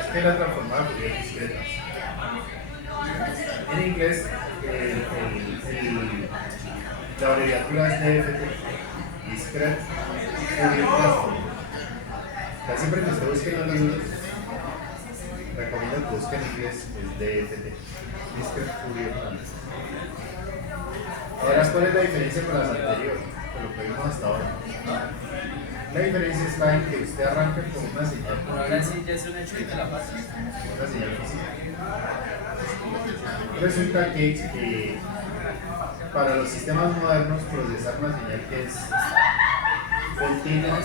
Es que la transformada Fourier discreta. En inglés, la abreviatura es DFT, Discrete Fourier Transform. Siempre que usted busque en los libros, recomiendo que busque en inglés el DFT, Discrete Fourier Transform. Ahora, ¿cuál es la diferencia con las anteriores? Con lo que vimos hasta ahora. La diferencia está en que usted arranca con una señal. Ahora sí ya es un hecho y te la pasas. Una señal física. Resulta que para los sistemas modernos procesar una señal que es continua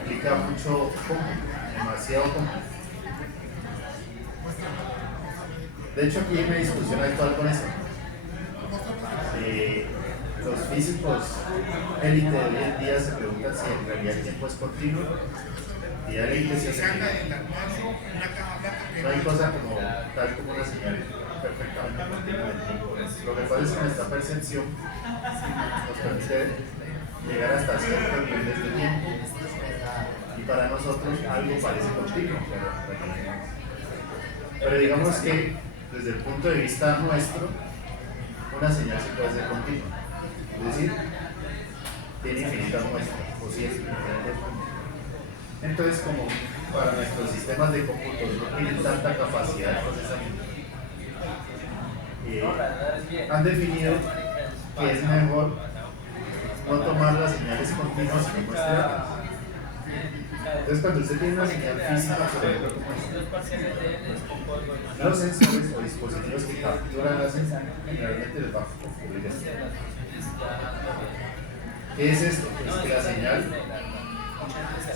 implica mucho cómputo, demasiado cómputo. De hecho, aquí hay una discusión actual con eso. Los físicos élite de hoy en día se preguntan si en realidad el tiempo es continuo y la élite se hace. No hay cosa como tal como una señal perfectamente continua del tiempo. Lo que pasa es que nuestra percepción nos permite llegar hasta ciertos niveles de tiempo y para nosotros algo parece continuo, pero digamos que desde el punto de vista nuestro una señal se puede hacer continua, es decir, tiene infinitas muestras o ciertos diferentes puntos. Entonces, como para nuestros sistemas de cómputo no tienen tanta capacidad de procesamiento, han definido que es mejor no tomar las señales continuas sino muestras. Entonces, cuando usted tiene una señal física, por ejemplo, como los sensores o dispositivos que capturan la señal, generalmente les va a ocurrir esto. ¿Qué es esto? Pues que la señal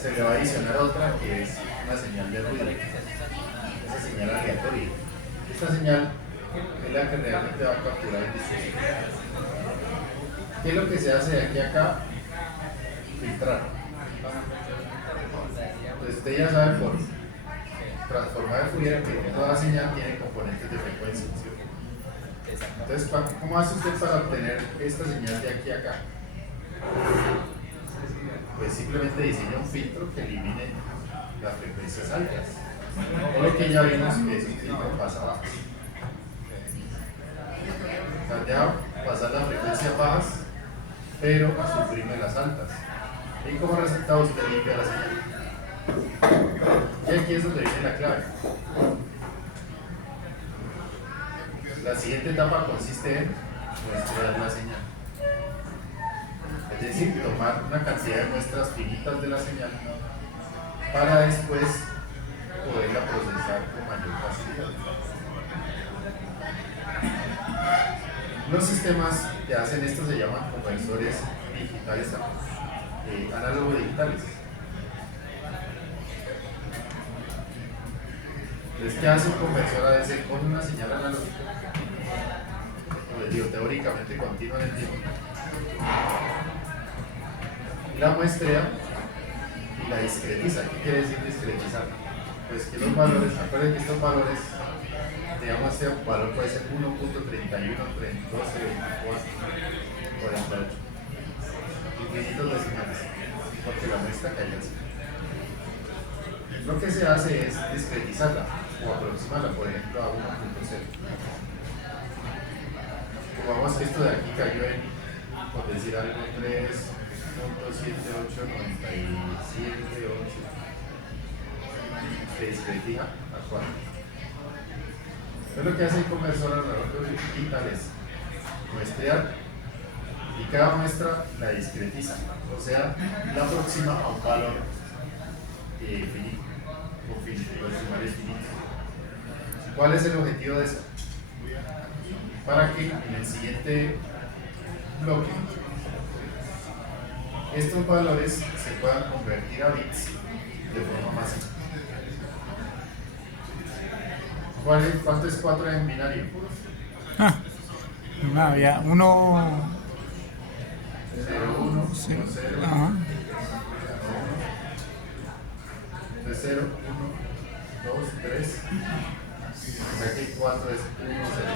se le va a adicionar otra que es una señal de ruido, esa señal aleatoria. Esta señal es la que realmente va a capturar el dispositivo. ¿Qué es lo que se hace de aquí a acá? Filtrar. Entonces usted ya sabe por transformar de Fourier que toda señal tiene componentes de frecuencia. ¿Sí? Entonces, ¿cómo hace usted para obtener esta señal de aquí a acá? Pues simplemente diseña un filtro que elimine las frecuencias altas. O lo que ya vimos que es un filtro pasabajos. O sea, deja pasar las frecuencias bajas, pero suprime las altas. Y como resultado usted limpia la señal. Y aquí es donde viene la clave. La siguiente etapa consiste en muestrear la señal. Es decir, tomar una cantidad de muestras finitas de la señal para después poderla procesar con mayor facilidad. Los sistemas que hacen esto se llaman conversores digitales, análogo-digitales. Entonces, ¿qué hace un conversor a veces? Pone una señal analógica, teóricamente continua en el tiempo, la muestrea y la discretiza. ¿Qué quiere decir discretizar? Pues que los valores, acuérdense que estos valores, digamos, este valor puede ser 1.31, 32, 24, 48, infinitos decimales, porque la muestra cae así. Lo que se hace es discretizarla o aproximarla, por ejemplo, a 1.0. Supongamos que esto de aquí cayó en, por decir algo, 3.7897.8. Se discretiza a 4. Entonces lo que hace el conversor análogo digital es muestrear y cada muestra la discretiza, o sea, la aproxima a un valor finito o decimales finitos. ¿Cuál es el objetivo de eso? Para que en el siguiente bloque estos valores se puedan convertir a bits de forma masiva. ¿Cuánto es 4 en binario? Había uno. 0, 1, 0, 0, 0, 1, 2, 3. O sea que 4 es 1, 0.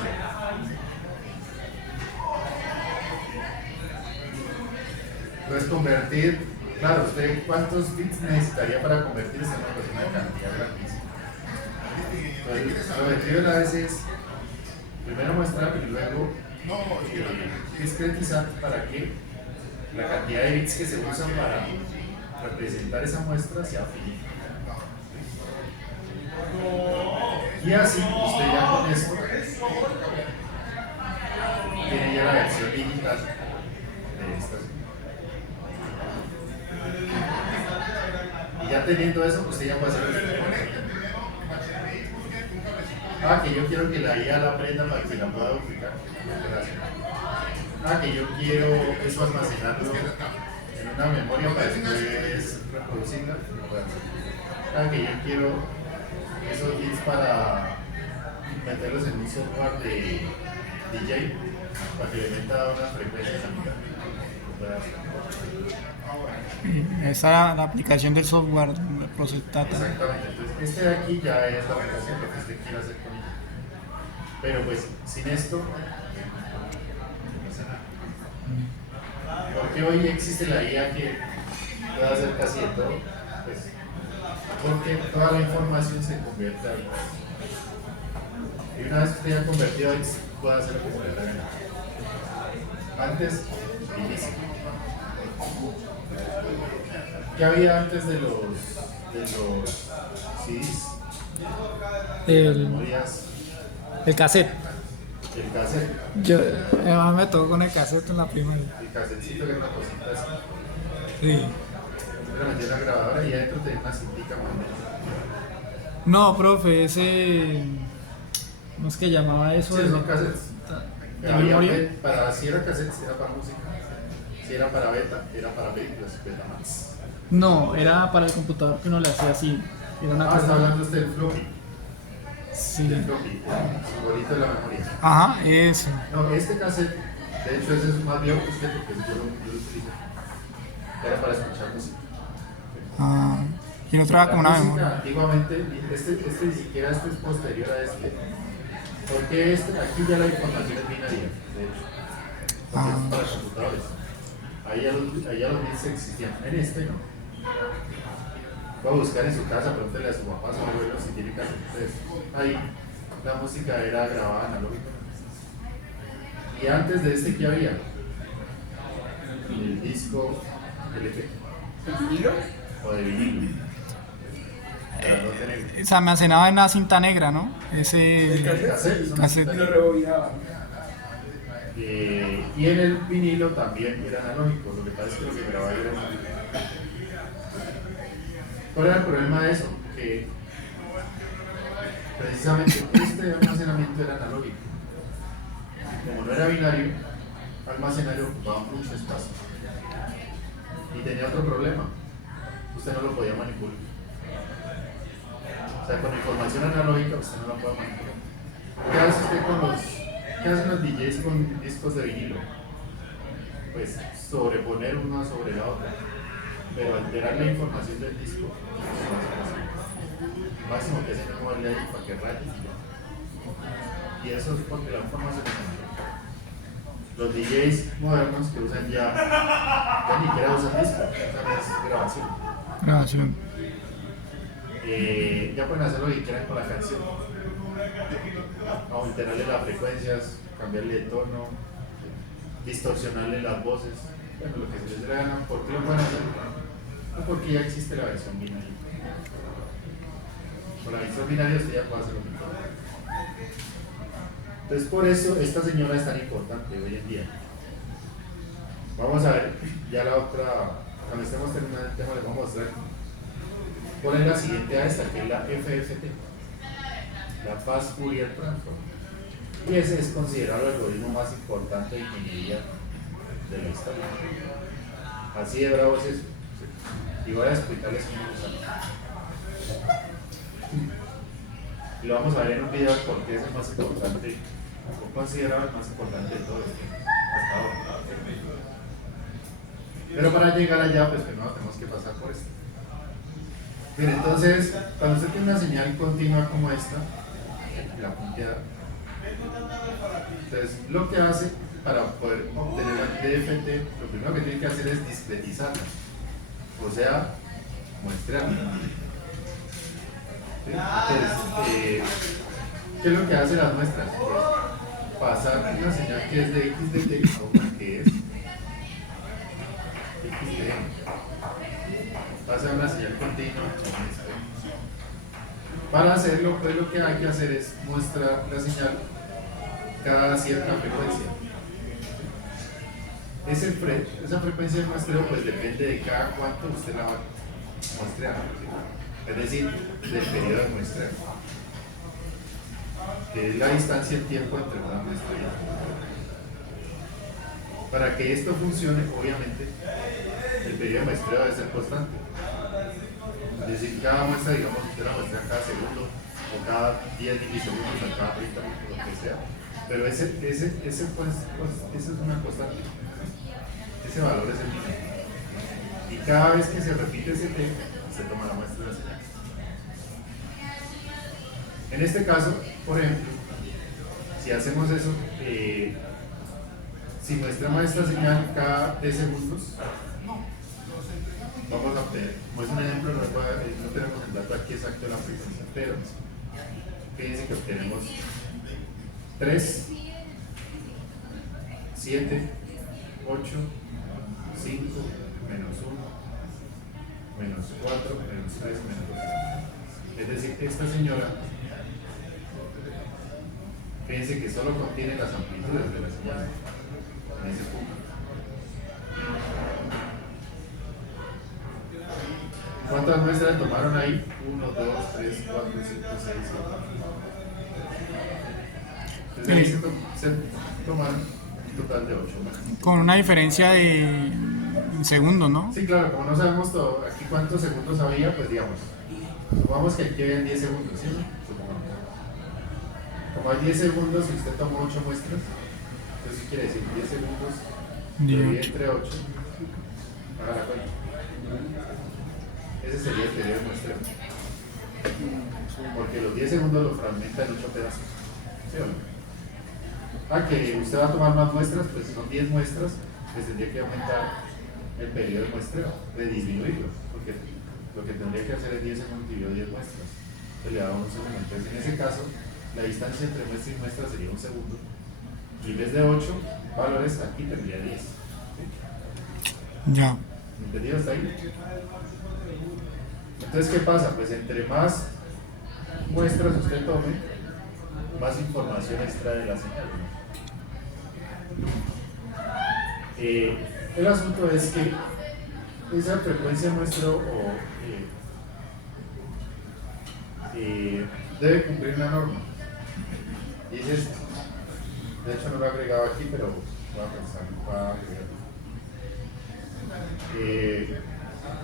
Puedes convertir Claro, ¿usted cuántos bits necesitaría para convertirse en una cantidad grandísima? Entonces, lo objetivo de la vez es primero mostrar y luego discretizar para que la cantidad de bits que se usan para representar esa muestra sea finita. Y así, usted ya con esto tiene ya la versión digital de estas. Y ya teniendo eso, usted ya puede hacer lo que quiera. Que yo quiero que la IA la aprenda para que la pueda duplicar. Que yo quiero eso almacenarlo en una memoria para después reproducirla. Que yo quiero esos bits para meterlos en un software de DJ para que le meta unas frecuencias a mitad. Esa la aplicación del software de Process Data. Exactamente, entonces este de aquí ya es la aplicación, lo que usted quiera hacer con ella. Pero pues sin esto, no pasa nada. Porque hoy existe la IA que puede hacer casi de todo, pues, porque toda la información se convierte a bits. Y una vez que usted ya convertido a bits, puede hacer lo que se le dé la gana. Antes, difícil. ¿Qué había antes de los CDs? El Memorias, cassette. el cassette, Yo me tocó con el cassette en la primaria. el cassettecito que era una cosita así. Sí. Yo le metí en la grabadora y adentro tenía una cintica muy. No, profe, ese. ¿Cómo es que llamaba eso? Sí, son cassettes. ¿De memoria? Si era cassette, era para música. Si era para beta, era para películas, Betamax. No, era para el computador que uno le hacía así. Era una Está cosa. hablando usted del floppy. Sí. Del floppy, el simbolito de la memoria. Ajá, eso. No, este cassette, de hecho, ese es más viejo que usted porque yo lo utilizo. Era para escuchar música. Y lo traía como una música, memoria. antiguamente, este ni siquiera este es posterior a este. Porque aquí ya la información es binaria, de hecho. Porque es para computadores. Allá los bits existían. En este no. Va a buscar en su casa, pregúntele a su papá, a su abuelo si tiene casa. Entonces, ahí la música era grabada analógica. Y antes de este, ¿qué había? El disco LP. ¿El vinilo? O de vinilo. Para no tener. Se almacenaba en una cinta negra, ¿no? Ese. ¿El cassette, es una cassette. cinta Y lo negra. rebobinaba. Y en el vinilo también era analógico, lo que pasa es que lo que grababa era analógico. ¿Cuál era el problema de eso? Que precisamente este almacenamiento era analógico. Como no era binario, almacenar ocupaba mucho espacio. Y tenía otro problema, usted no lo podía manipular. O sea, con información analógica usted no la puede manipular. ¿Qué hace usted ¿qué hacen los DJs con discos de vinilo? Pues sobreponer uno sobre la otra, pero alterar la información del disco no es posible. Lo máximo que hacen es moverle ahí para que raye y eso es porque la información es analógica. Los DJs modernos que usan ya ni siquiera usan disco, usan grabación. Grabación. Ya pueden hacer lo que quieran con la canción. Alterarle las frecuencias, cambiarle de tono, distorsionarle las voces, bueno, lo que se les dé la gana. ¿Por qué lo pueden hacer? No, porque ya existe la versión binaria. Con la versión binaria usted ya puede hacer lo que quiera. Entonces por eso esta señora es tan importante hoy en día. Vamos a ver ya la otra, cuando estemos terminando el tema les vamos a mostrar cuál es la siguiente a esta, que es la FFT, la Fast Fourier Transform. Y ese es considerado el algoritmo más importante de ingeniería de la historia. Así de bravo es eso. Y voy a explicarles cómo usarlo. Y lo vamos a ver en un video porque es el más importante, o considerado el más importante de todos los tiempos hasta ahora. Pero para llegar allá, pues primero tenemos que pasar por esto. Bien, entonces, cuando usted tiene una señal continua como esta, la punteada, entonces lo que hace para poder obtener la DFT, lo primero que tiene que hacer es discretizarla. o sea, muestrear. Entonces, ¿qué es lo que hacen las muestras? Pues pasar una señal que es de X de T a una que es X de M. Pasa una señal continua a una señal. Para hacerlo, pues lo que hay que hacer es mostrar la señal cada cierta frecuencia. Esa frecuencia de muestreo pues depende de cada cuánto usted la va a muestrear, es decir, del periodo de muestreo, que es la distancia en tiempo entre una muestra y otra. Para que esto funcione, obviamente, el periodo de muestreo debe ser constante. Es decir, cada muestra, digamos, usted la muestra cada segundo, o cada 10 milisegundos, o cada 30 minutos, lo que sea. Pero ese es una constante. Ese valor es el mismo. Y cada vez que se repite ese T, se toma la muestra de la señal. En este caso, por ejemplo, si hacemos eso, si muestramos esta señal cada 10 segundos, vamos a obtener, como es un ejemplo, no tenemos el dato aquí exacto de la frecuencia, pero fíjense que obtenemos 3, 7, 8, 5, menos 1, menos 4, menos 3, menos 2. Es decir, esta señora, fíjense que solo contiene las amplitudes de la señal en ese punto. ¿Cuántas muestras tomaron ahí? 1, 2, 3, 4, 5, 6, 7. Entonces ahí se tomaron un total de 8. Con una diferencia de segundos, ¿no? Sí, claro, como no sabemos todo, aquí cuántos segundos había, pues digamos, supongamos que aquí habían 10 segundos, ¿sí? Supongamos. Como hay 10 segundos y usted tomó 8 muestras, entonces quiere decir 10 segundos dividido entre 8, haga la cuenta. Ese sería el periodo de muestreo. Porque los 10 segundos los fragmenta en 8 pedazos. ¿Sí o no? Que usted va a tomar más muestras, pues si son 10 muestras, pues tendría que aumentar el periodo de muestreo, de disminuirlo, porque lo que tendría que hacer es 10 segundos dividido 10 muestras, pues le da un segundo. Entonces en ese caso, la distancia entre muestra y muestra sería un segundo, y en vez de 8 valores, aquí tendría 10. ¿Sí? Ya. ¿Entendido hasta ahí? Entonces, ¿qué pasa? Pues entre más muestras usted tome, más información extrae de la señal, ¿no? El asunto es que esa frecuencia de muestreo debe cumplir una norma. Y es esta. De hecho, no lo he agregado aquí, pero voy a pensar para agregarlo.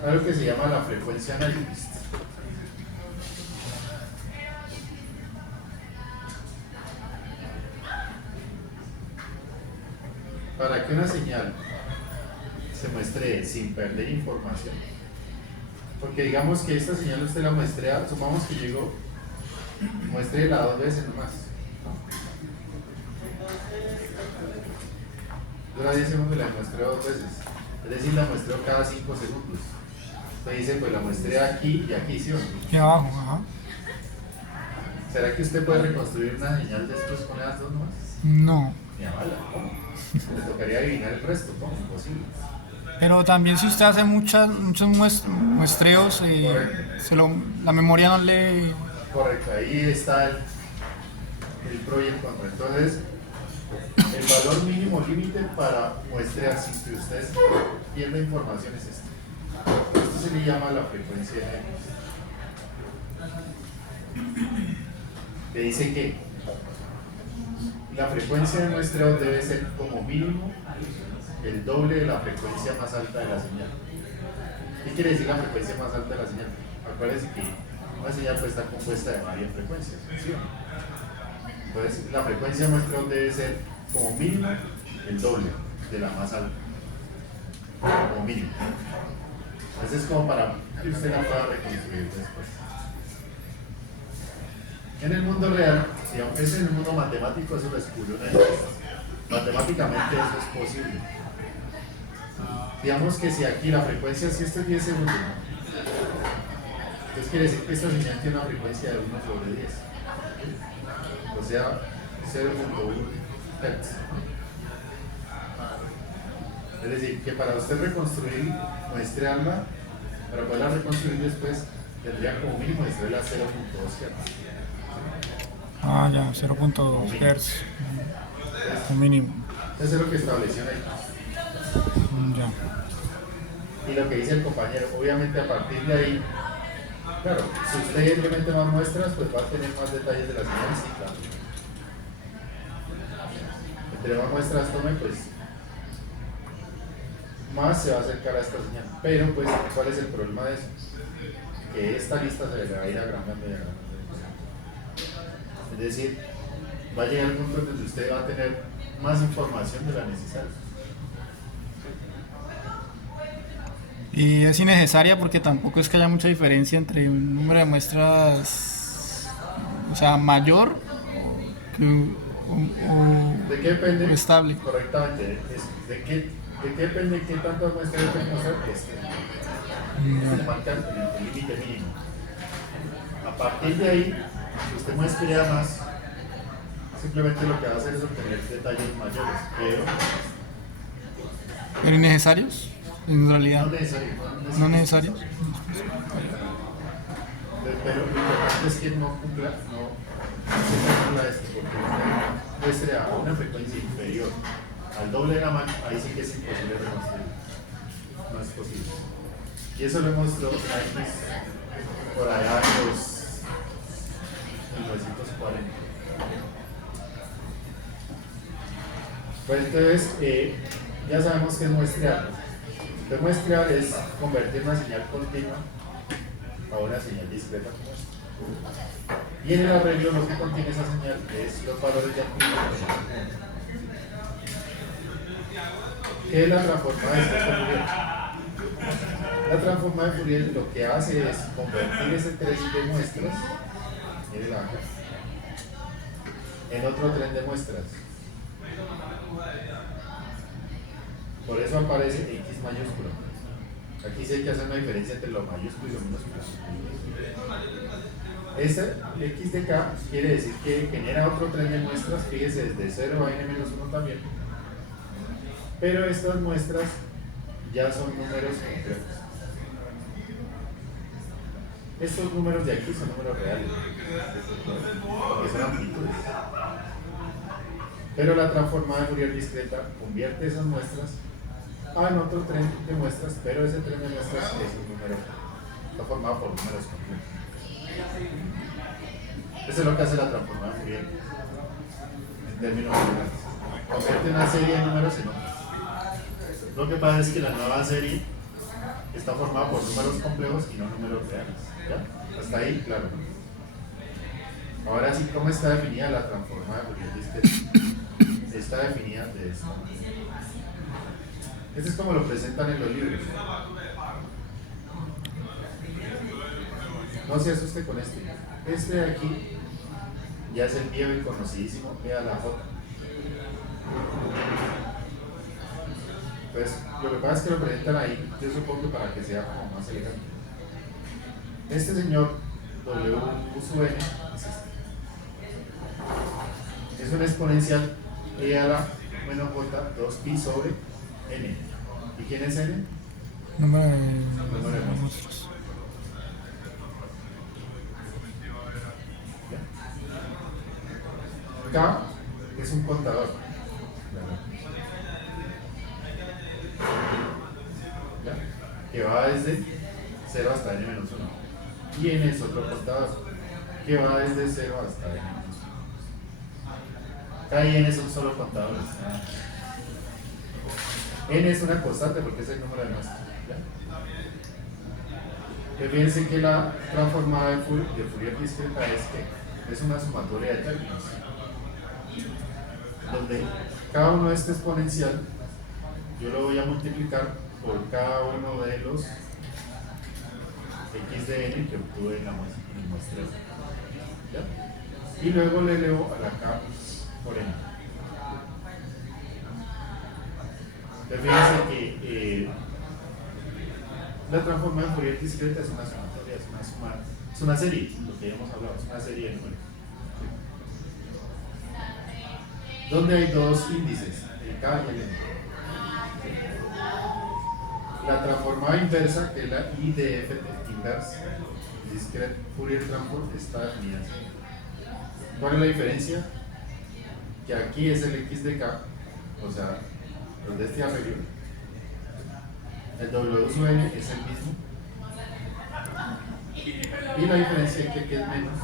Algo que se llama la frecuencia Nyquist. Para que una señal se muestre sin perder información, porque digamos que esta señal usted la muestrea, supongamos que llegó, muéstrela 2 veces nomás. Dura 10 segundos y la muestreo 2 veces, es decir, la muestreo cada 5 segundos. Usted dice, pues la muestré aquí y aquí, ¿sí o no? Aquí abajo, ajá. ¿Será que usted puede reconstruir una señal de estos con las dos nomás? No. Ni a bala, ¿cómo? Le tocaría adivinar el resto, ¿cómo? Imposible. Pero también si usted hace muchos muestreos, la memoria no le... Correcto, ahí está el pro y el contra. Entonces, el valor mínimo límite para muestrear sin que usted pierda información es este. Esto se le llama la frecuencia de Nyquist. Que dice que la frecuencia de muestreo debe ser como mínimo el doble de la frecuencia más alta de la señal. ¿Qué quiere decir la frecuencia más alta de la señal? Acuérdense que una señal puede estar compuesta de varias frecuencias, ¿sí? Entonces la frecuencia de muestreo debe ser como mínimo el doble de la más alta, como mínimo. Entonces es como para que usted la pueda reconstruir después. En el mundo real, digamos, en el mundo matemático eso lo descubrió Nyquist. Matemáticamente eso es posible. Digamos que si aquí la frecuencia, si esto es 10 segundos, ¿no? Entonces quiere decir que esta señal tiene una frecuencia de 1/10, o sea, 0.1 Hz. Es decir, que para usted reconstruir, muestrearla, para poderla reconstruir después, tendría como mínimo muestrearla a 0.2 Hz. Ah, ya, 0.2 Hz. Un mínimo. Eso es lo que estableció ahí. Ya. Y lo que dice el compañero, obviamente a partir de ahí, claro, si usted le mete más muestras, pues va a tener más detalles de la señal, sí, claro. Entre más muestras tome, pues más se va a acercar a esta señal. Pero pues, ¿cuál es el problema de eso? Que esta lista se le va a ir agrandando y agrandando. Es decir, va a llegar al punto donde usted va a tener más información de la necesaria. Y es innecesaria porque tampoco es que haya mucha diferencia entre un número de muestras, o sea, mayor que ¿De qué depende? o estable. Correctamente. ¿De qué depende qué tantas muestras hay que mostrar? Se marca el límite mínimo. A partir de ahí, si usted muestra más, simplemente lo que va a hacer es obtener detalles mayores, ¿Pero innecesarios? En realidad. no necesarios. No necesarios. Pero lo importante es que no cumpla esto, porque usted muestre a una frecuencia inferior al doble de la Mach, ahí sí que es imposible reconstruir. No es posible. Y eso lo mostró X por allá en los 1940. Pues entonces, ya sabemos que es muestrear. Entonces, muestrear es convertir una señal continua a una señal discreta como esta. Y en el arreglo lo que contiene esa señal es los valores de amplitud. ¿Qué es la transformada de Fourier? La transformada de Fourier lo que hace es convertir ese tren de muestras, mire la acá, en otro tren de muestras. Por eso aparece X mayúsculo. Aquí sí hay que hacer una diferencia entre lo mayúsculo y lo minúsculo. Ese X de K quiere decir que genera otro tren de muestras, fíjese, desde 0 a n-1 también. Pero estas muestras ya son números complejos. Estos números de aquí son números reales, porque son amplitudes. Pero la transformada de Fourier discreta convierte esas muestras en otro tren de muestras, pero ese tren de muestras es un número, está formado por números complejos. Eso es lo que hace la transformada de Fourier en términos generales. Convierte una serie de números en otros. Lo que pasa es que la nueva serie está formada por números complejos y no números reales. ¿Ya? Hasta ahí, claro. Ahora sí, ¿cómo está definida la transformada de Fourier discreta? Está definida de esta manera. Este es como lo presentan en los libros. No se asuste con este. Este de aquí ya es el viejo y conocidísimo, vea la J. Pues lo que pasa es que lo presentan ahí, yo supongo que para que sea como más elegante. Este señor W sub n es este. Es una exponencial e a la menos j 2pi sobre n. ¿Y quién es n? Número de muestras. K es un contador. ¿Ya? Que va desde 0 hasta n-1. Y n es otro contador que va desde 0 hasta n-1. K y n son solo contadores. N es una constante porque es el número de muestras. Fíjense que la transformada de Fourier discreta es una sumatoria de términos, donde cada uno de este exponencial yo lo voy a multiplicar por cada uno de los x de n que obtuve en la muestreo. ¿Ya? Y luego le elevo a la k por n. Fíjense que La transformada de Fourier discreta es una sumatoria, es una serie, lo que ya hemos hablado, es una serie de números. Donde hay dos índices, el K y el N. La transformada inversa, que es la IDF inverse, Discrete Fourier Transform, está definida así. ¿Cuál es la diferencia? Que aquí es el X de K, o sea, donde este arreglo, el W sub N es el mismo, y la diferencia es que aquí es menos,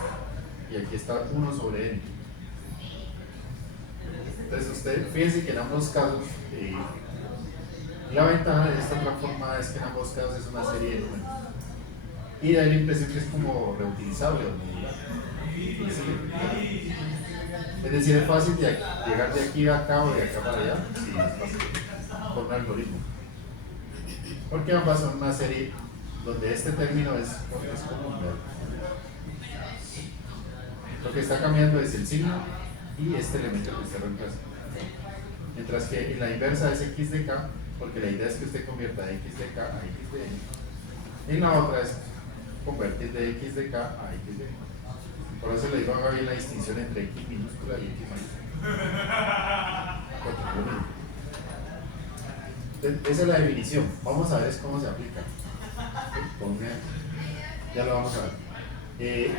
y aquí está 1 sobre N. Entonces usted, fíjense que en ambos casos, la ventaja de esta transformada es que en ambos casos es una serie de números. Y da la impresión que es como reutilizable o modular. Es decir, es fácil llegar de aquí a acá o de acá para allá, sí, es fácil, con un algoritmo. Porque ambas son una serie donde este término es común. Lo que está cambiando es el signo y este elemento que usted reemplaza. Mientras que en la inversa es x de k, porque la idea es que usted convierta de x de k a x de n. En la otra es convertir de x de k a x de n. Por eso le digo a Gaby la distinción entre x minúscula y x mayúscula. Esa es la definición. Vamos a ver cómo se aplica. Ya lo vamos a ver.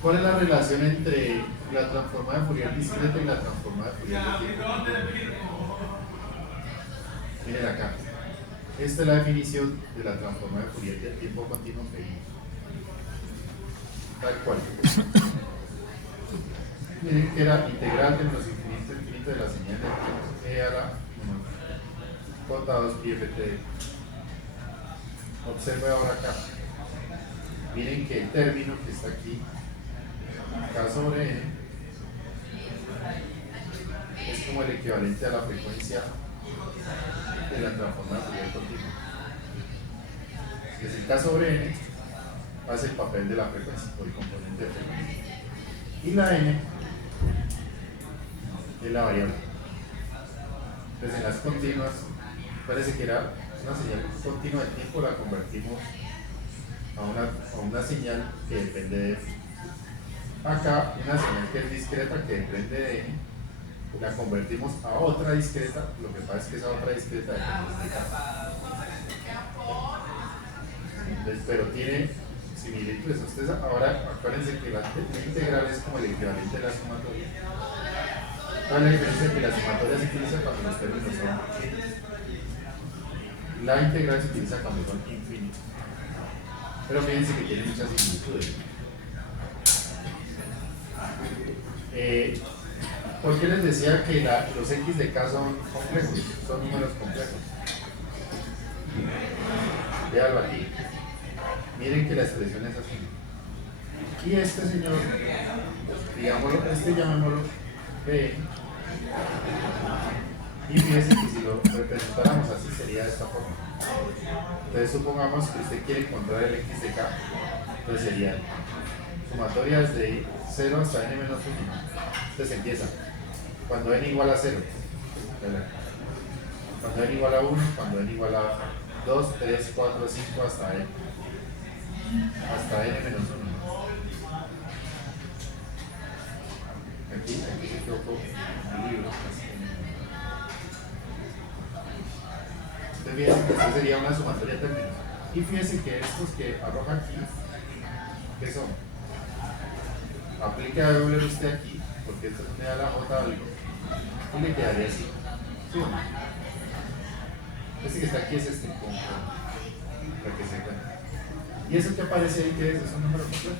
¿Cuál es la relación entre la transformada de Fourier discreta y la transformada de Fourier de tiempo continuo? Miren acá. Esta es la definición de la transformada de Fourier de tiempo continuo que vimos. Tal cual. Miren que era integral de los infinitos de la señal de tiempo e a la cota 2 pi ft. Observe ahora acá. Miren que el término que está aquí, K sobre N, es como el equivalente a la frecuencia de la transformada de Fourier continua. Es decir, K sobre N hace el papel de la frecuencia, o el componente de frecuencia. Y la N es la variable. Entonces en las continuas, parece que era una señal continua de tiempo, la convertimos a una señal que depende de F. Acá una señal que es discreta, que depende de N, la convertimos a otra discreta, lo que pasa es que esa otra discreta depende de K. Entonces, pero tiene similitudes. Ustedes ahora acuérdense que la integral es como el equivalente de la sumatoria. ¿Cuál es la diferencia? Que la sumatoria se utiliza cuando los términos son la integral se utiliza cuando son infinitos. Pero fíjense que tiene muchas similitudes. ¿Por qué les decía que los x de k son complejos? Son números complejos. Véanlo aquí. Miren que la expresión es así. Y este señor, digámoslo, llamémoslo B. Y fíjense que si lo representáramos así sería de esta forma. Entonces supongamos que usted quiere encontrar el x de k. Entonces serían sumatorias de 0 hasta n menos 1. Entonces empieza cuando n igual a 0, cuando n igual a 1, cuando n igual a 2, 3, 4, 5 hasta n menos 1. Aquí se equivocó el libro. Entonces fíjense que esto sería una sumatoria de términos. Y fíjense que estos que arroja aquí, ¿qué son? Aplica W usted aquí, porque esto me da la J algo, y le quedaría así. ¿Sí o no? Este que está aquí es este punto, para que se cuenta. Y eso que aparece ahí, ¿qué es? Es un número completo.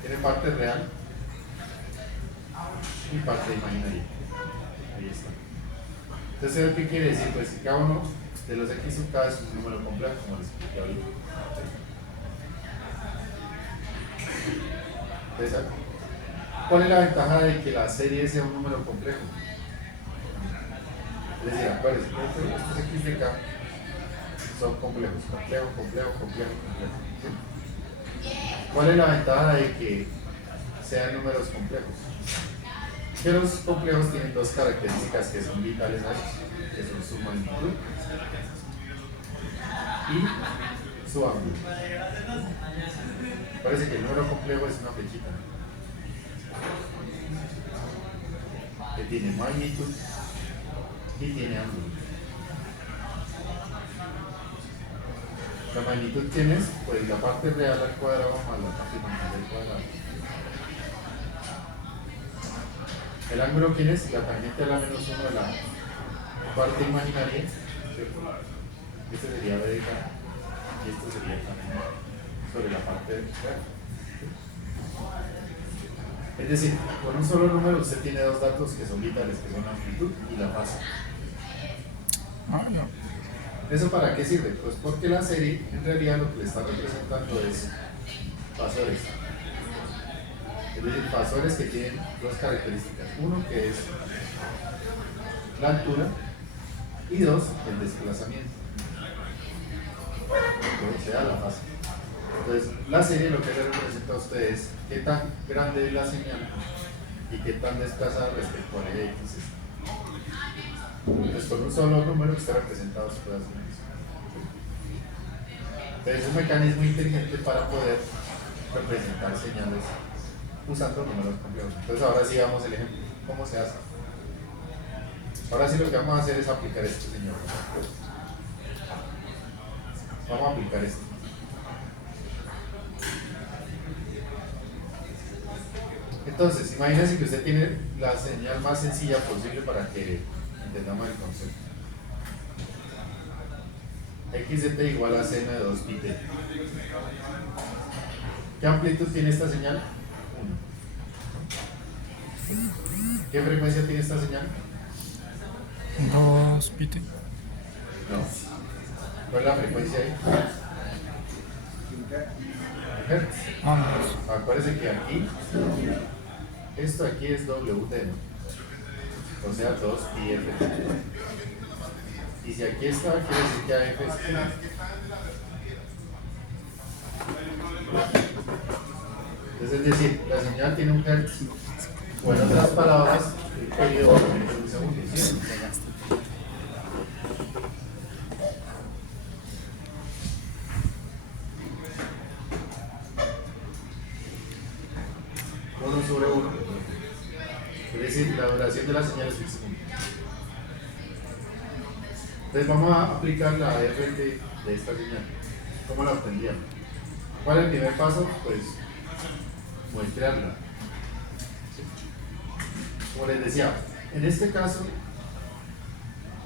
Tiene parte real y parte imaginaria. Ahí está. Entonces, ¿qué quiere decir? Pues que cada uno de los x sub k es un número complejo, como les expliqué ahorita. Entonces, ¿cuál es la ventaja de que la serie sea un número complejo? Es decir, acuérdense, estos x de k son complejos, complejo. ¿Sí? ¿Cuál es la ventaja de que sean números complejos? Que los complejos tienen dos características que son vitales a ellos, que son su magnitud y su ángulo. Parece que el número complejo es una flechita, ¿no? Que tiene magnitud y tiene ángulo. La magnitud, ¿quién es? Pues la parte real al cuadrado más la parte imaginaria al cuadrado. El ángulo, ¿quién es? La tangente a la menos 1 de la parte imaginaria, ¿cierto? Este sería b de k y esto sería también sobre la parte real. Es decir, con un solo número usted tiene dos datos que son vitales, que son la amplitud y la fase. ¿Eso para qué sirve? Pues porque la serie en realidad lo que le está representando es fasores. Es decir, fasores que tienen dos características. Uno que es la altura y dos, el desplazamiento. O sea, la fase. Entonces, la serie lo que le representa a ustedes es qué tan grande es la señal y qué tan desplazada respecto al eje X. Entonces, con un solo número que está representado se puede hacer eso. Entonces, es un mecanismo inteligente para poder representar señales usando números complejos. Entonces, ahora sí vamos el ejemplo. ¿Cómo se hace? Ahora sí lo que vamos a hacer es aplicar esto, señor. Vamos a aplicar esto. Entonces, imagínense que usted tiene la señal más sencilla posible para que entendamos el concepto. X de t igual a seno de 2 pi t. ¿Qué amplitud tiene esta señal? 1. ¿Qué frecuencia tiene esta señal? 2 pi t. No. ¿Cuál es la frecuencia ahí? Hertz. Ambos. Acuérdense que aquí, esto aquí es WT, ¿no? O sea, 2 pi f. Y si aquí está, quiere decir que AF es 1. Entonces, es decir, la señal tiene un hertz. O en otras palabras, el periodo de un segundo. ¿Sí? Uno sobre 1. Es decir, la duración de la señal es un segundo. Entonces vamos a aplicar la f de esta señal. ¿Cómo la obtendríamos? ¿Cuál es el primer paso? Pues muestrearla. Como les decía, en este caso,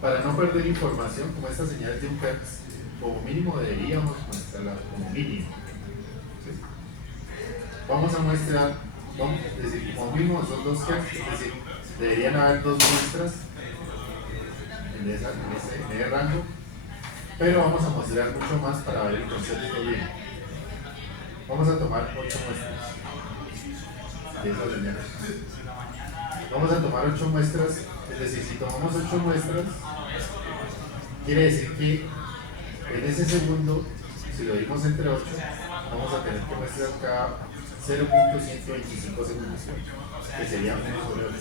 para no perder información, como esta señal es de un hertz, como mínimo deberíamos muestrarla como mínimo. ¿Sí? Vamos a muestrar, es decir, como mínimo son 2 hertz, es decir, deberían haber 2 muestras en ese rango, pero vamos a mostrar mucho más para ver el concepto bien. Vamos a tomar 8 muestras de esa señal. Vamos a tomar 8 muestras, es decir, si tomamos 8 muestras, quiere decir que en ese segundo, si lo dimos entre 8, vamos a tener que muestrar cada 0.125 segundos, que sería 1 sobre 8.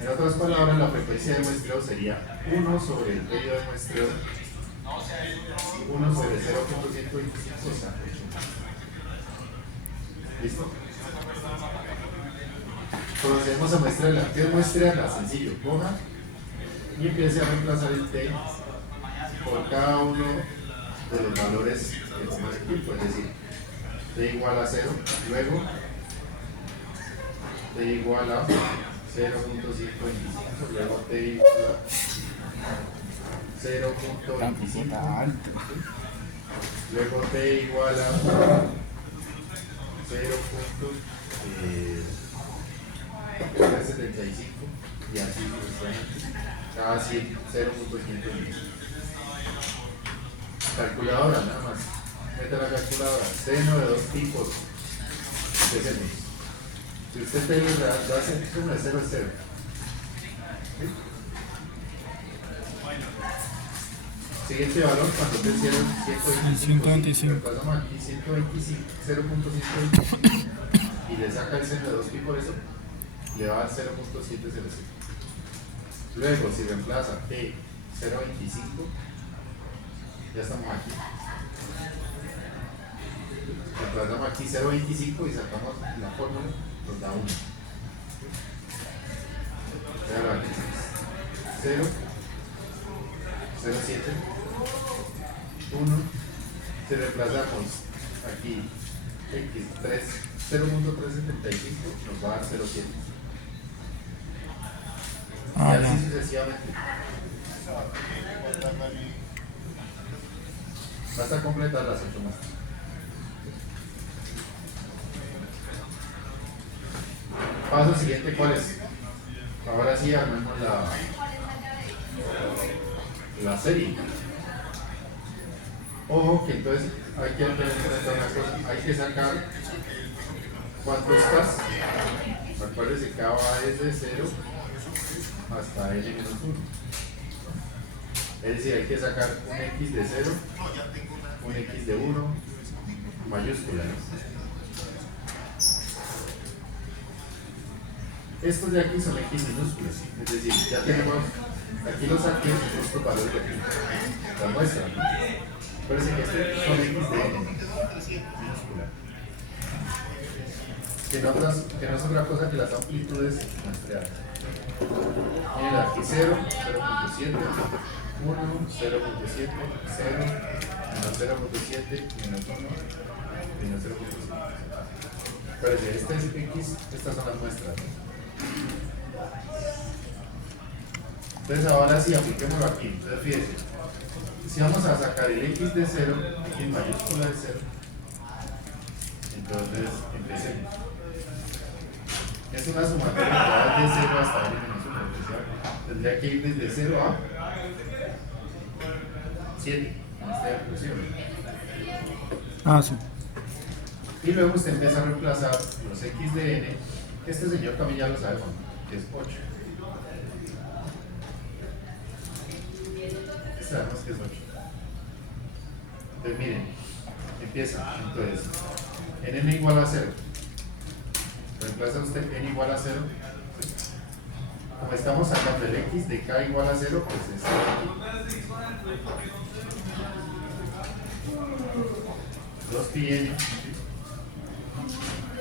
En otras palabras, la frecuencia de muestreo sería 1 sobre el periodo de muestreo, 1 sobre 0.125, o sea, 8. ¿Listo? Procedemos a muestrarla. ¿Qué es muestrarla? Sencillo, coja y empiece a reemplazar el t por cada uno de los valores que ponga aquí, es decir, t igual a 0, luego t igual a 0.125, luego t igual a 0.25, luego t igual a 0.75 y así sucesivamente, cada 0.120. Calculadora, nada más. Meta la calculadora. Seno de 2 tipos de senos. Si usted te da seno de 0 es 0. ¿Sí? Siguiente valor, cuando usted cierra 125, le pasamos aquí 125, 0.125 y le saca el seno de 2 pi, por eso le va a dar 0.705. Luego, si reemplaza t 0.25, Ya estamos aquí. Reemplazamos aquí 0.25 y sacamos la fórmula, nos da 1. Vean aquí. 0, 0.7, 1. Si reemplazamos aquí x3, 0.375 nos va a dar 0.7. Y Ah, así ya. sucesivamente. Basta completar las 8 más. Paso siguiente, ¿cuál es? Ahora sí armemos la serie. Ojo que entonces hay que tener en cuenta una cosa, hay que sacar cuánto estás. Acuérdense que A va desde 0 hasta n-1. Es decir, hay que sacar un x de 0, un x de 1, mayúscula, ¿no? Estos de aquí son x minúsculas, es decir, ya tenemos, aquí los saqué estos valores de aquí, la muestra. Parece que estos son x de n, minúscula. Que no es otra cosa que las amplitudes muestreadas. Miren aquí 0, 0.7, 1, 0.7, 0, menos 0.7, menos 1, menos 0.7. Parece, este es x, estas son las muestras. Entonces ahora sí, apliquémoslo aquí. Entonces fíjense, si vamos a sacar el x de 0, x mayúscula de 0, entonces empecemos. Es una sumatoria que va de 0 hasta n-1. Tendría que ir desde 0 a 7 en esta ecuación. Ah, sí. Y luego usted empieza a reemplazar los x de n. Este señor también ya lo sabemos, que es 8. Sabemos que es 8. Entonces miren, empieza. Entonces, en n igual a 0. Reemplaza usted n igual a 0. Como estamos sacando el x de k igual a 0, pues es 0. 2pi n.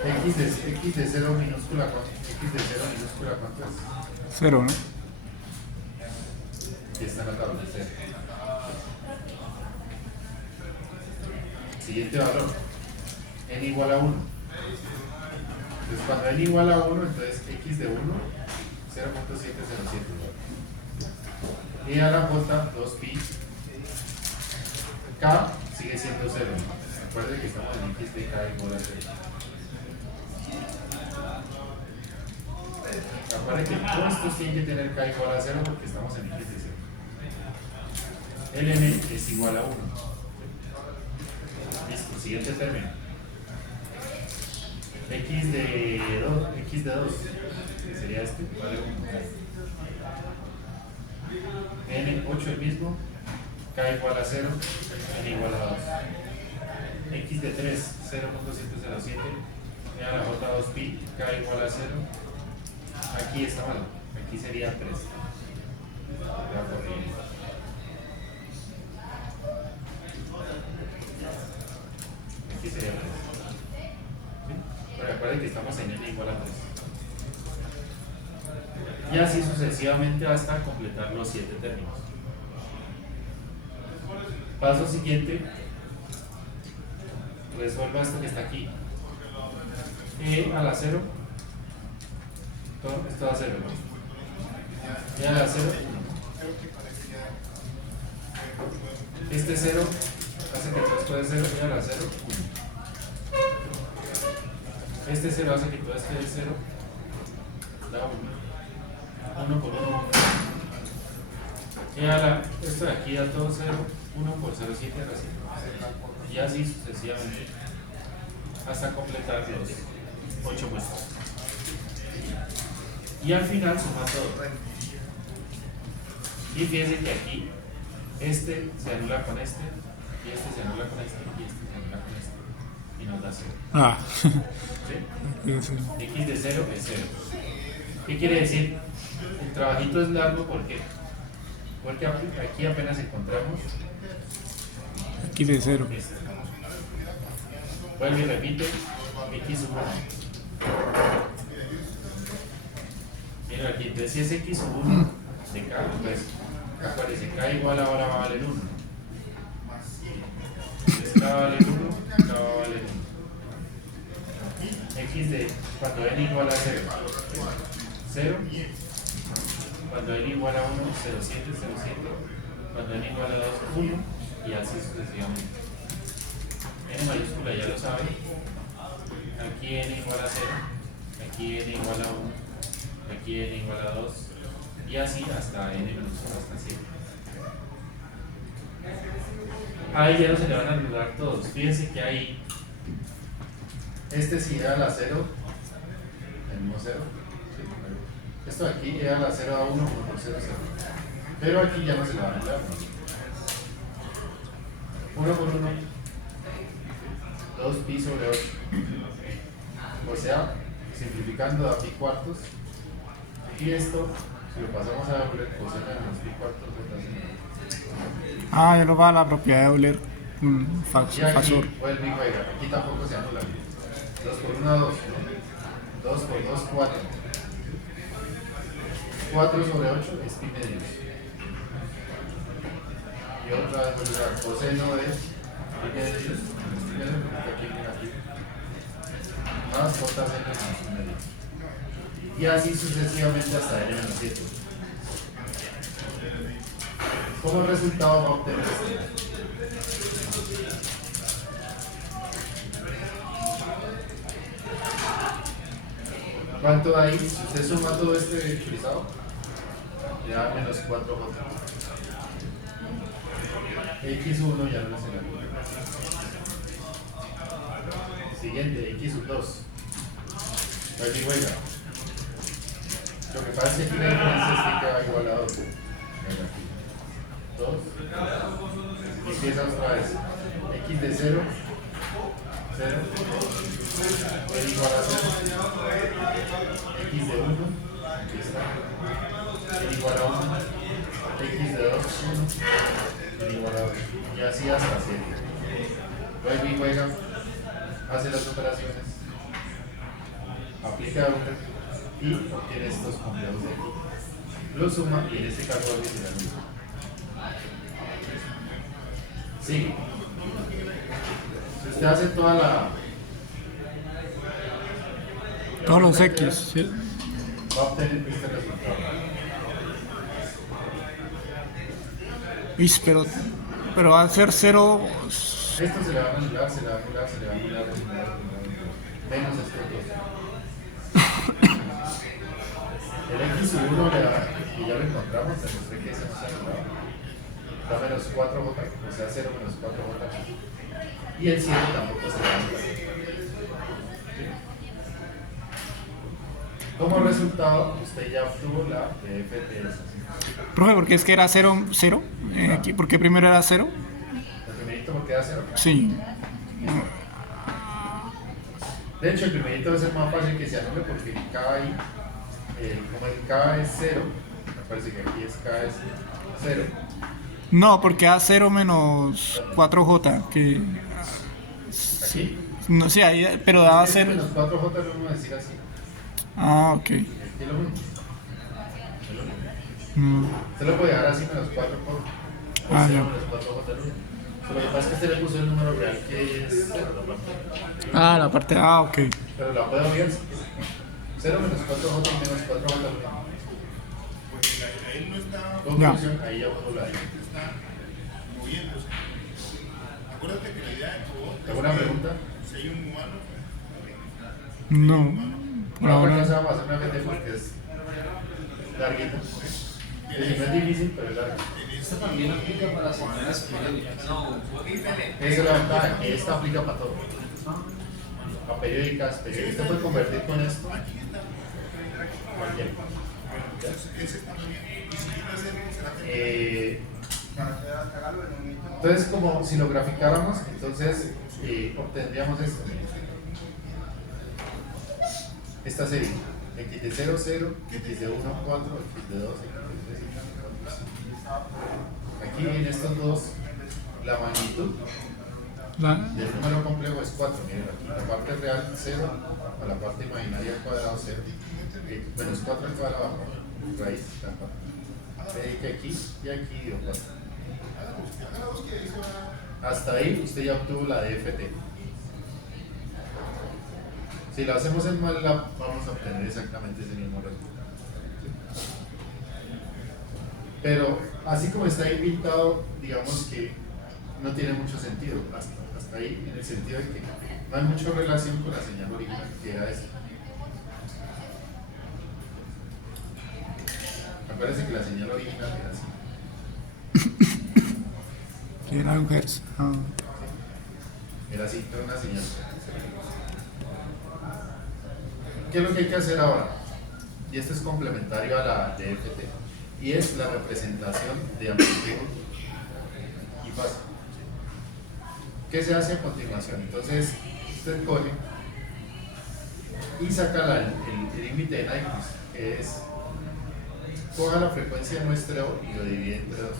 X de 0 minúscula, x de 0 minúscula, ¿cuánto es? 0, ¿no? Y está en la tabla, 0. Siguiente valor, n igual a 1. Entonces cuando n igual a 1, entonces x de 1, 0.707. Y a la j, 2pi, k sigue siendo 0. Recuerden que estamos en x de k igual a 0. Recuerden que todos estos tienen que tener k igual a 0 porque estamos en x de 0. El n es igual a 1. Listo, siguiente término. X de 2, que sería este, vale 1. N, 8 el mismo, k igual a 0, n igual a 2. X de 3, 0.707, y a la j 2pi, k igual a 0. Aquí está mal, aquí sería 3. Aquí sería 3. ¿Sí? Pero recuerden que estamos en n igual a 3. Y así sucesivamente hasta completar los 7 términos. Paso siguiente, resuelva esto que está aquí. E a la 0, esto da 0, ¿no? E a la 0, 1. Este 0 hace que todo esto dé 0, e a la 0, 1. Este 0 hace que todo esto dé 0, da 1. 1 por 1. E a la, esto de aquí da todo 0, 1 por 0,7 a la 7. Y así sucesivamente hasta completar los 8 muestras. Y al final suma todo. Y fíjense que aquí este se anula con este, y este se anula con este, y este se anula con este, y nos da 0. Ah. ¿Sí? X de 0 es 0. ¿Qué quiere decir? El trabajito es largo, ¿por qué? Porque aquí apenas encontramos X de 0. Listo. Vuelve y repite, X sub 1. Mira aquí, entonces si es X sub 1 de K, pues aparece K igual ahora va a valer 1. Entonces K va a valer 1, K va a valer 1. X de cuando n igual a 0, 0. Cuando n igual a 1, 0, 7, 0, 7. Cuando n igual a 2, 1. Y así sucesivamente. N mayúscula ya lo saben. Aquí n igual a 0. Aquí n igual a 1. Aquí n igual a 2. Y así hasta n menos 1 hasta 7. Ahí ya no se le van a anular todos. Fíjense que ahí este sí era la 0, el mismo 0. Esto de aquí era la 0 a 1 por 0, 0. Pero aquí ya no se le va a anular. 1 por 1, 2 pi sobre 8. O sea, simplificando da pi cuartos. Y esto, si lo pasamos a Euler, pues en los pi cuartos Ah, ya lo va a la propiedad de Euler. y aquí vuelve y juega. Aquí tampoco se anula. 2 por 1, 2. 2 por 2, 4. 4 sobre 8 es pi medios. Y otra vez vuelve a coseno de pi medios. Porque aquí es negativo. Más j menos pi medios. Y así sucesivamente hasta n menos 7. Como resultado va a obtener esto. ¿Cuánto da ahí? Si usted suma todo este utilizado, le da menos 4j. X1 ya no es el ángulo. Siguiente, X sub 2. Aquí juega. Lo que pasa es que aquí la diferencia es que queda igual a 2. 2. Y empieza otra vez. X de 0. 0. Es igual a 0. X de 1. Aquí está. Es igual a 1. X de 2. 1. Es igual a 2. Y así hasta 7. Luego y juega. Hace las operaciones. Aplica una. Y obtiene estos complejos de aquí. Lo suma y en este caso va a decir la misma. Sigue. Si usted hace toda la. Todos los X, ¿sí? Va a obtener este resultado. Ish, pero va a ser 0. Esto se le va a anular, se le va a anular, se le va a anular, se le va a anular. Menos estos dos. El X sub 1 le da, y ya lo encontramos, demostré que eso se anulaba. Da menos 4j, o sea 0 menos 4j. Y el 7 tampoco se le va a anular. Como resultado, usted ya obtuvo la df de esas. Profe, ¿por qué es que era 0, 0? Aquí, ¿por qué primero era 0? El primerito porque da 0. Sí. De hecho, el primerito va a ser más fácil que se anule porque el K ahí, como el K es 0, me parece que aquí es K es 0. No, porque da 0 menos 4J, que... Aquí, No sé, ahí, pero daba este 0. menos 4j lo vamos a decir así. Ah, ok. Aquí lo mismo. Es lo mismo. Se lo puede dejar así menos 4 por Ah, 0 ya. menos 4j lo mismo. Lo que pasa es que usted le puso el número real que es 0, Ah, la parte... Ah, ok. pero la puedo ver. 0 menos 4j menos 4j lo mismo. Conclusión, ahí ya puedo la ¿Alguna pregunta? No. Por Ahora ahora... se va a pasar una FT porque es larguita. No es difícil, pero es larga. Esto también aplica para señales periódicas. No, Esa es la ventaja, que esta aplica para todo. Para periódicas, usted puede convertir con esto cualquier. Entonces, como si lo graficáramos, entonces obtendríamos esto. Esta serie, x de 0, 0, x de 1, 4, x de 2, x de 3, x de 4. Aquí en estos dos la magnitud La- del número complejo es 4. Miren aquí, la parte real 0, a la parte imaginaria al cuadrado 0. Bueno, es 4 al cuadrado, raíz, que aquí y aquí dio 4. Hasta ahí usted ya obtuvo la DFT. Si lo hacemos en MATLAB, vamos a obtener exactamente ese mismo resultado. Pero así como está ahí pintado, digamos que no tiene mucho sentido hasta ahí, en el sentido de que no hay mucha relación con la señal original, que era esta. Acuérdense que la señal original era así. que era un hertz. Ah. Era así, era una señal. ¿Qué es lo que hay que hacer ahora? Y esto es complementario a la DFT, y es la representación de amplitud y fase. ¿Qué se hace a continuación? Entonces, usted coge y saca el límite de Nyquist, que es, coja la frecuencia de muestreo y lo divide entre 2.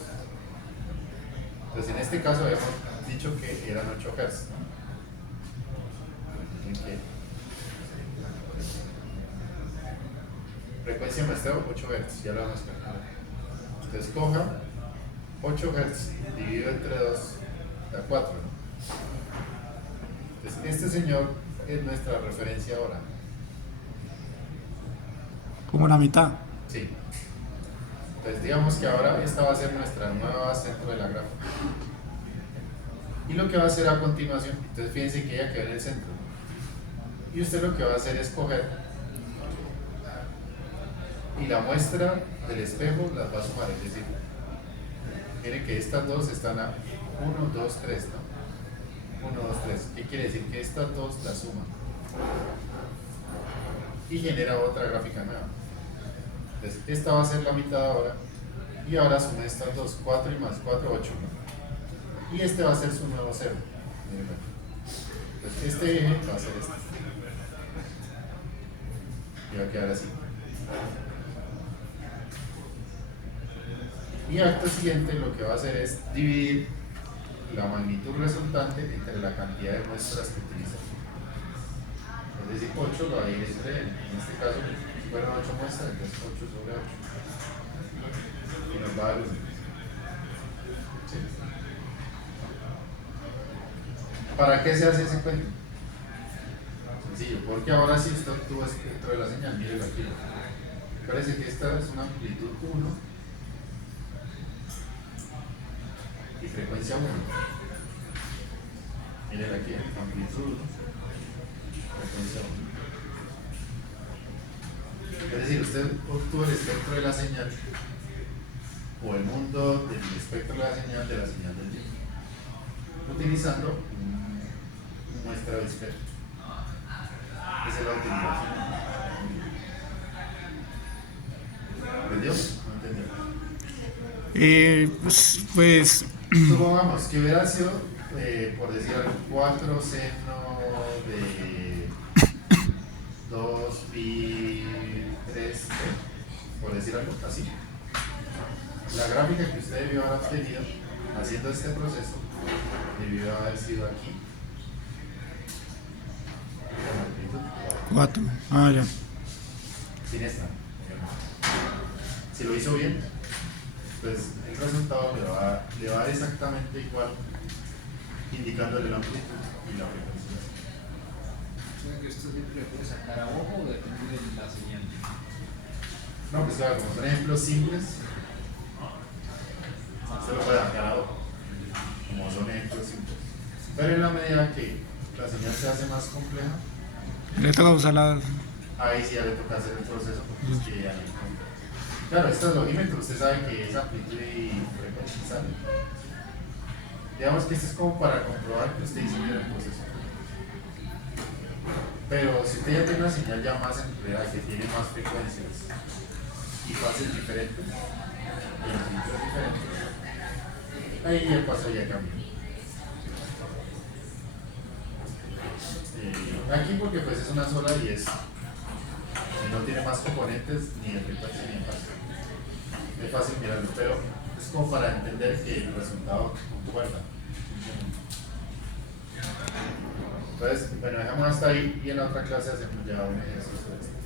Entonces, en este caso habíamos dicho que eran 8 Hz, ¿no? Frecuencia de muestreo 8 Hz, ya lo vamos a calcular. Entonces, coja 8 Hz dividido entre 2, da 4, ¿no? Entonces, este señor es nuestra referencia ahora. Como la mitad. Sí. Entonces, digamos que ahora esta va a ser nuestra nueva centro de la gráfica. Y lo que va a hacer a continuación, entonces fíjense que ella quedó en el centro. Y usted lo que va a hacer es coger y la muestra del espejo las va a sumar, es decir, miren que estas dos están a 1, 2, 3, ¿no? 1, 2, 3. ¿Qué quiere decir? Que estas dos las suman y genera otra gráfica nueva. Entonces, esta va a ser la mitad ahora, y ahora suma estas dos, 4 y más 4, 8, ¿no? Y este va a ser su nuevo 0. Entonces, este eje va a ser este. Y va a quedar así. Y acto siguiente lo que va a hacer es dividir la magnitud resultante entre la cantidad de muestras que utiliza. Es decir, 8 lo va a ir entre, en este caso, si fueron 8 muestras, entonces 8 sobre 8. Y nos va a dar 1. ¿Sí? ¿Para qué se hace ese cuento? Sencillo, porque ahora sí usted obtuvo dentro de la señal, mire aquí. Parece que esta es una amplitud 1 y frecuencia 1. Miren aquí, amplitud, frecuencia 1. Es decir, usted obtuvo el espectro de la señal, o el mundo del espectro de la señal del tiempo, utilizando un muestreo de espectro. Esa es la utilización. ¿Entendió? ¿No entendió? Pues Supongamos que hubiera sido, por decir algo, 4 seno de 2 pi 3, por decir algo así. La gráfica que usted debió haber obtenido haciendo este proceso debió haber sido aquí. 4. Ah, ya. Sin esta. Si lo hizo bien, pues el resultado le va a dar exactamente igual, indicándole la amplitud y la frecuencia. O sea que esto siempre puede sacar a ojo o depende de la señal. No, pues claro, como son ejemplos simples, se lo puede sacar a ojo, como son ejemplos simples. Pero en la medida que la señal se hace más compleja, Le toca usar la. ahí sí ya le toca hacer el proceso, porque es que ya no. Claro, esto es logímetro, usted sabe que es amplitud y frecuencia sale. Digamos que esto es como para comprobar que usted hizo bien el proceso. Pero si usted ya tiene una señal ya más empleada, que tiene más frecuencias y fases diferentes, y amplitudes diferentes, ahí el paso ya cambia. Aquí porque pues es una sola y no tiene más componentes ni de frecuencia ni de fase. Es fácil mirarlo, pero es como para entender que el resultado concuerda. Entonces, bueno, dejamos hasta ahí y en la otra clase hacemos ya un ejercicio de este.